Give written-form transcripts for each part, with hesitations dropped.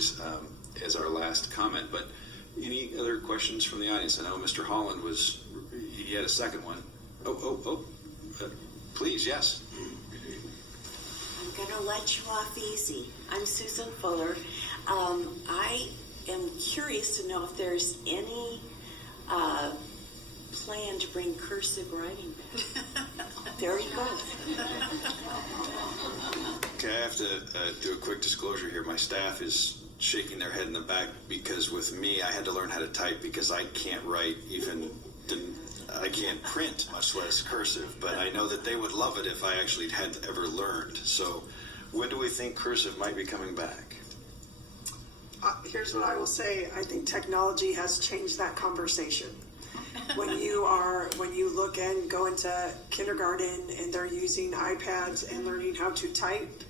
stories as our last comment. But any other questions from the audience? I know Mr. Holland he had a second one. Please, yes. I'm going to let you off easy. I'm Susan Fuller. I am curious to know if there's any plan to bring cursive writing back. There you go. Okay, I have to do a quick disclosure here. My staff is shaking their head in the back because with me, I had to learn how to type because I can't write I can't print, much less cursive, but I know that they would love it if I actually had ever learned. So when do we think cursive might be coming back? Here's what I will say. I think technology has changed that conversation. When you look and go into kindergarten and they're using iPads and learning how to type,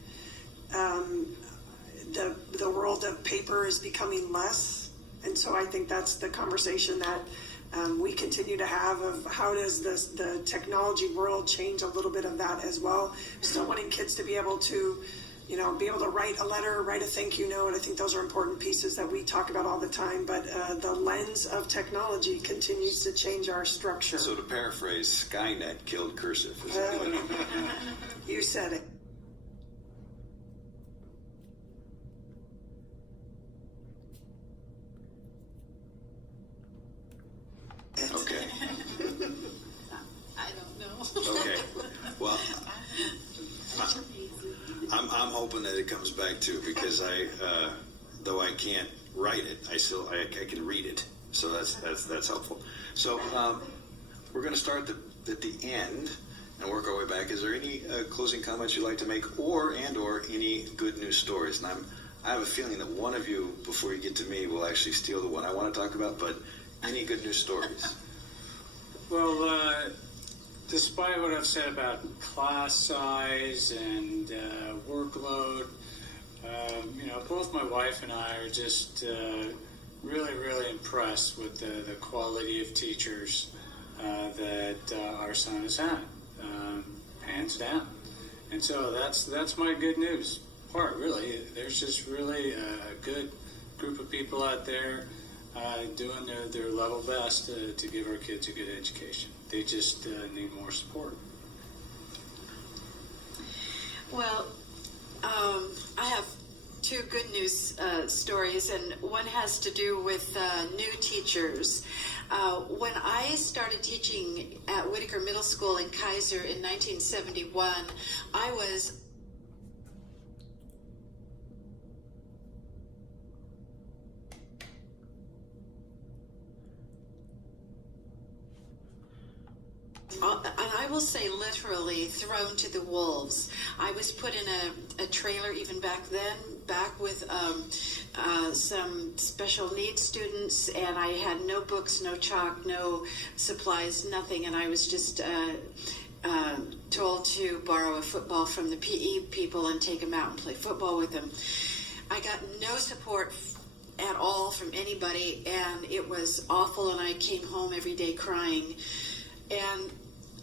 the world of paper is becoming less. And so I think that's the conversation that we continue to have of how does the technology world change a little bit of that as well. Still wanting kids to be able to write a letter, write a thank you note. I think those are important pieces that we talk about all the time, but the lens of technology continues to change our structure. So to paraphrase, Skynet killed cursive. You said it. Okay. I don't know. Okay. Well, I'm hoping that it comes back too, because though I can't write it, I can read it. So that's helpful. So we're going to start at the end and work our way back. Is there any closing comments you'd like to make, or any good news stories? And I have a feeling that one of you, before you get to me, will actually steal the one I want to talk about. But any good news stories? Well, despite what I've said about class size and workload, both my wife and I are just really, really impressed with the quality of teachers that our son has had, hands down. And so that's my good news part, really. There's just really a good group of people out there doing their level best to give our kids a good education. They just need more support. Well, I have two good news stories, and one has to do with new teachers. When I started teaching at Whitaker Middle School in Kaiser in 1971, I was and I will say literally thrown to the wolves. I was put in a trailer even back then, back with some special needs students, and I had no books, no chalk, no supplies, nothing, and I was just told to borrow a football from the PE people and take them out and play football with them. I got no support at all from anybody, and it was awful, and I came home every day crying. And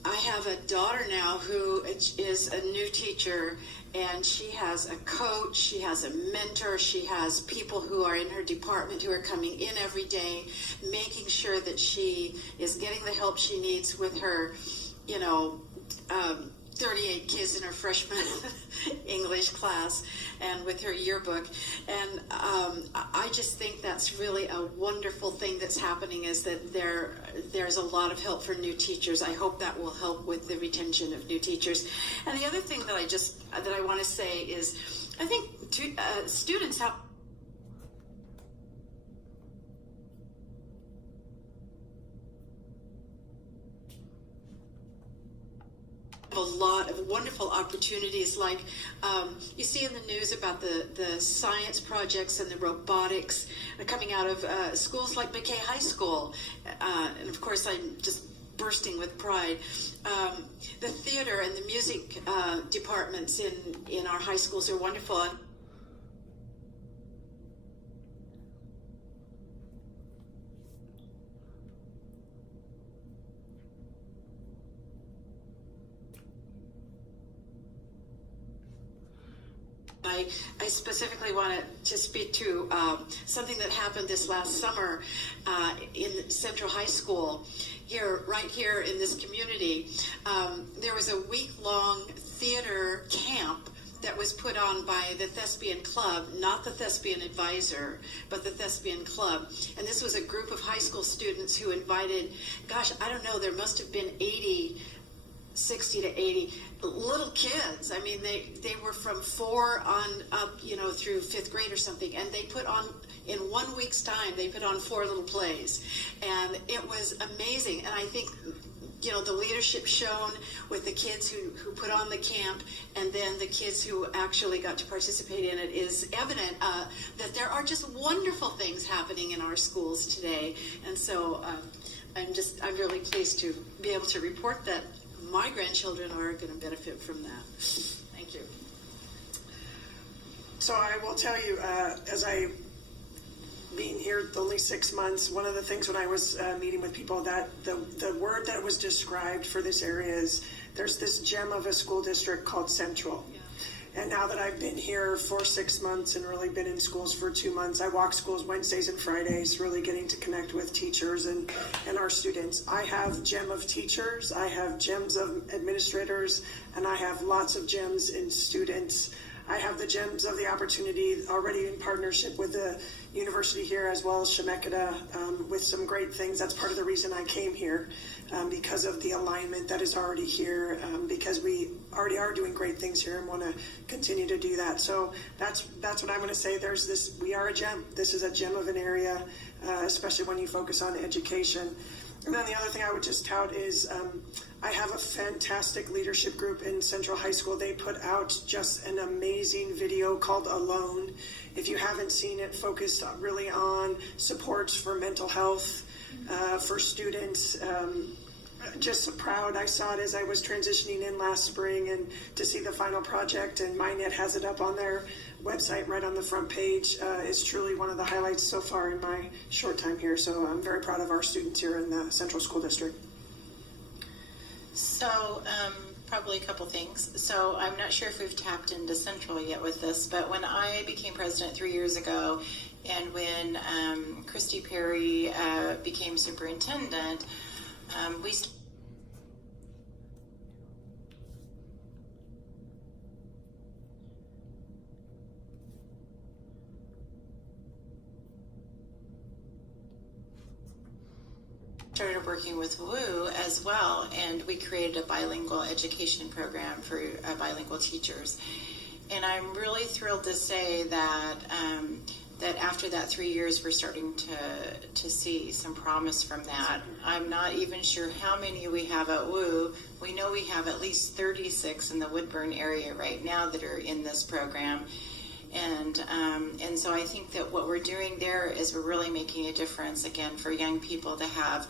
I have a daughter now who is a new teacher, and she has a coach, she has a mentor, she has people who are in her department who are coming in every day, making sure that she is getting the help she needs with her, 38 kids in her freshman English class and with her yearbook. And I just think that's really a wonderful thing that's happening, is that there's a lot of help for new teachers. I hope that will help with the retention of new teachers. And the other thing that I want to say is, I think students have a lot of wonderful opportunities, like you see in the news about the science projects and the robotics coming out of schools like McKay High School, and of course I'm just bursting with pride. The theater and the music departments in our high schools are wonderful. I specifically want to speak to something that happened this last summer in Central High School, right here in this community. There was a week-long theater camp that was put on by the Thespian Club, not the Thespian Advisor, but the Thespian Club. And this was a group of high school students who invited, gosh, I don't know, there must have been 60 to 80 little kids. I mean, they were from 4 on up, through 5th grade or something. And they put on, in 1 week's time, they put on 4 little plays. And it was amazing. And I think, the leadership shown with the kids who put on the camp and then the kids who actually got to participate in it is evident that there are just wonderful things happening in our schools today. And so I'm really pleased to be able to report that my grandchildren are going to benefit from that. Thank you. So I will tell you, being here only 6 months, one of the things when I was meeting with people, that the word that was described for this area is there's this gem of a school district called Central. Yeah. And now that I've been here for 6 months and really been in schools for 2 months, I walk schools Wednesdays and Fridays, really getting to connect with teachers and our students. I have gem of teachers, I have gems of administrators, and I have lots of gems in students. I have the gems of the opportunity already in partnership with the university here as well as Chemeketa with some great things. That's part of the reason I came here, because of the alignment that is already here, because we already are doing great things here and want to continue to do that. So that's what I'm going to say. We are a gem. This is a gem of an area, especially when you focus on education. And then the other thing I would just tout is I have a fantastic leadership group in Central High School. They put out just an amazing video called Alone. If you haven't seen it, focused really on supports for mental health for students. Just so proud. I saw it as I was transitioning in last spring, and to see the final project, and MyNet has it up on their website right on the front page, is truly one of the highlights so far in my short time here. So I'm very proud of our students here in the Central School District. So probably a couple things. So I'm not sure if we've tapped into Central yet with this, but when I became president 3 years ago, and when Christy Perry became superintendent, we started working with WU as well, and we created a bilingual education program for bilingual teachers. And I'm really thrilled to say that that after that 3 years, we're starting to see some promise from that. I'm not even sure how many we have at WU. We know we have at least 36 in the Woodburn area right now that are in this program. And so I think that what we're doing there is we're really making a difference, again, for young people to have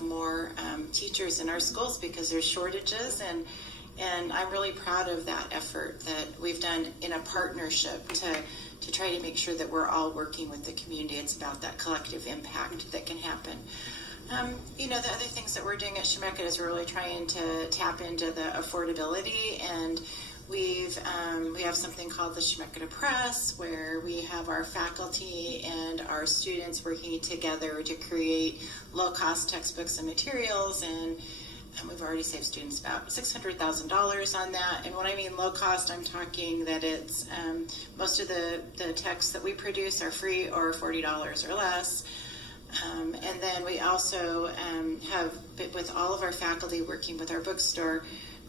more teachers in our schools, because there's shortages, and I'm really proud of that effort that we've done in a partnership to try to make sure that we're all working with the community. It's about that collective impact that can happen. The other things that we're doing at Chemeketa is we're really trying to tap into the affordability, and we have something called the Chemeketa Press, where we have our faculty and our students working together to create low-cost textbooks and materials, and we've already saved students about $600,000 on that. And when I mean low cost, I'm talking that it's most of the texts that we produce are free or $40 or less. And then we also have, with all of our faculty working with our bookstore,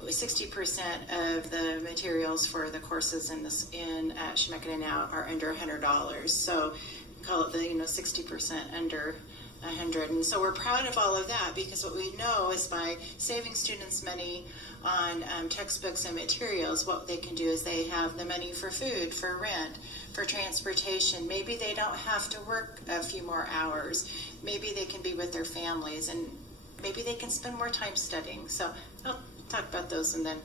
60% of the materials for the courses in Chemeketa now are under $100. So we call it the 60% under 100. And so we're proud of all of that, because what we know is by saving students money on textbooks and materials, what they can do is they have the money for food, for rent, for transportation. Maybe they don't have to work a few more hours. Maybe they can be with their families, and maybe they can spend more time studying. So I'll talk about those, and then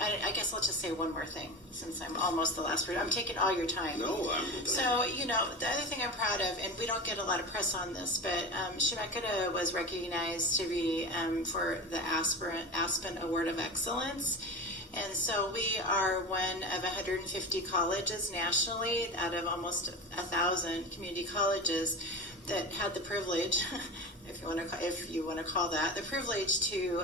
I guess I'll just say one more thing, since I'm almost the last word. I'm taking all your time. No, So, the other thing I'm proud of, and we don't get a lot of press on this, but Chemeketa was recognized to be for the Aspen Award of Excellence. And so we are one of 150 colleges nationally out of almost 1,000 community colleges that had the privilege, if you want to call that, the privilege to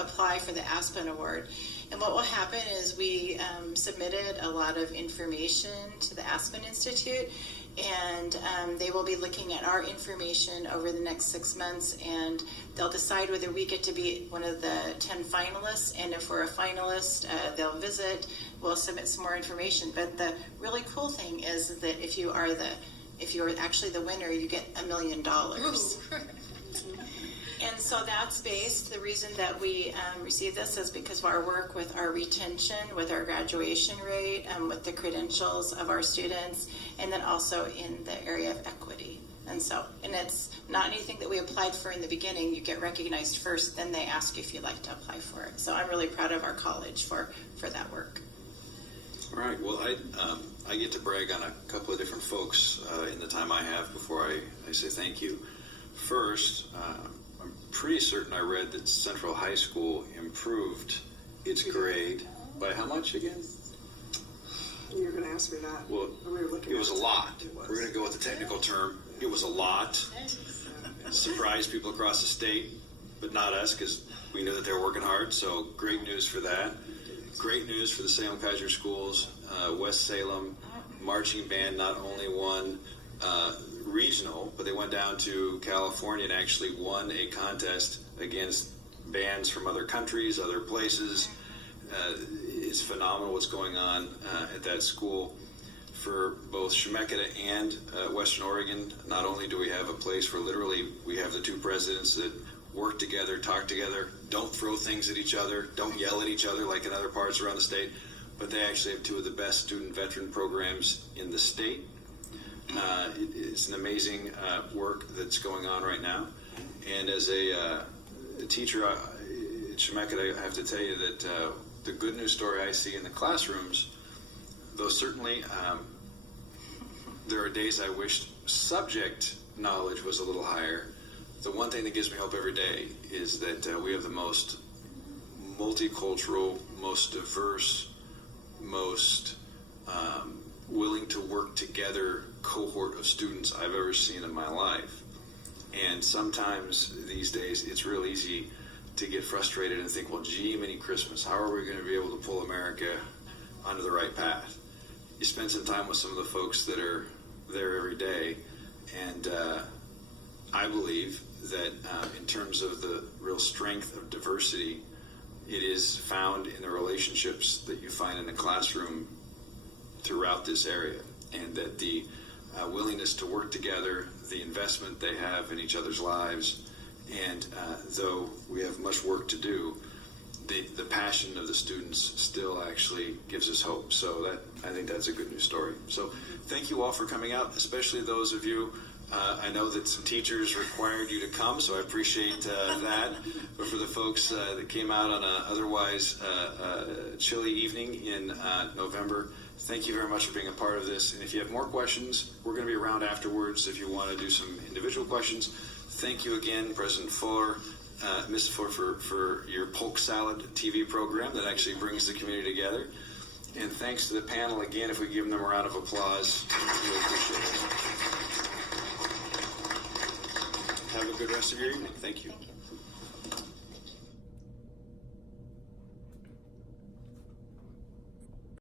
apply for the Aspen Award. And what will happen is we submitted a lot of information to the Aspen Institute, and they will be looking at our information over the next 6 months, and they'll decide whether we get to be one of the 10 finalists, and if we're a finalist, they'll visit, we'll submit some more information. But the really cool thing is that if you're actually the winner, you get $1 million. And so that's based, the reason that we receive this is because of our work with our retention, with our graduation rate, with the credentials of our students, and then also in the area of equity. And it's not anything that we applied for in the beginning. You get recognized first, then they ask you if you'd like to apply for it. So I'm really proud of our college for that work. All right. Well, I get to brag on a couple of different folks in the time I have before I say thank you. First, I'm pretty certain I read that Central High School improved its grade by how much again? You're going to ask me that. Well, it was a lot. Was. We're going to go with the technical term. It was a lot. Surprised people across the state, but not us, because we knew that they were working hard. So great news for that. Great news for the Salem Kaiser schools. West Salem marching band not only won regional, but they went down to California and actually won a contest against bands from other countries, other places. It's phenomenal what's going on at that school. For both Chemeketa and Western Oregon, not only do we have a place where literally we have the two presidents that work together, talk together, don't throw things at each other, don't yell at each other like in other parts around the state, but they actually have two of the best student veteran programs in the state. It's an amazing work that's going on right now. And as a teacher at Chemeketa, I have to tell you that the good news story I see in the classrooms, though certainly there are days I wish subject knowledge was a little higher, the one thing that gives me hope every day is that we have the most multicultural, most diverse, most willing to work together cohort of students I've ever seen in my life. And sometimes these days it's real easy to get frustrated and think, well, gee, many Christmas, how are we going to be able to pull America onto the right path? You spend some time with some of the folks that are there every day, and I believe that in terms of the real strength of diversity, it is found in the relationships that you find in the classroom throughout this area, and that the willingness to work together, the investment they have in each other's lives, and though we have much work to do, the passion of the students still actually gives us hope. So I think that's a good news story. So thank you all for coming out, especially those of you. I know that some teachers required you to come, so I appreciate that. But for the folks that came out on a otherwise chilly evening in November, thank you very much for being a part of this. And if you have more questions, we're going to be around afterwards if you want to do some individual questions. Thank you again, President Fuller, Mrs. Fuller, for your Polk Salad TV program that actually brings the community together. And thanks to the panel again, if we give them a round of applause, we appreciate it. Have a good rest of your evening. Thank you.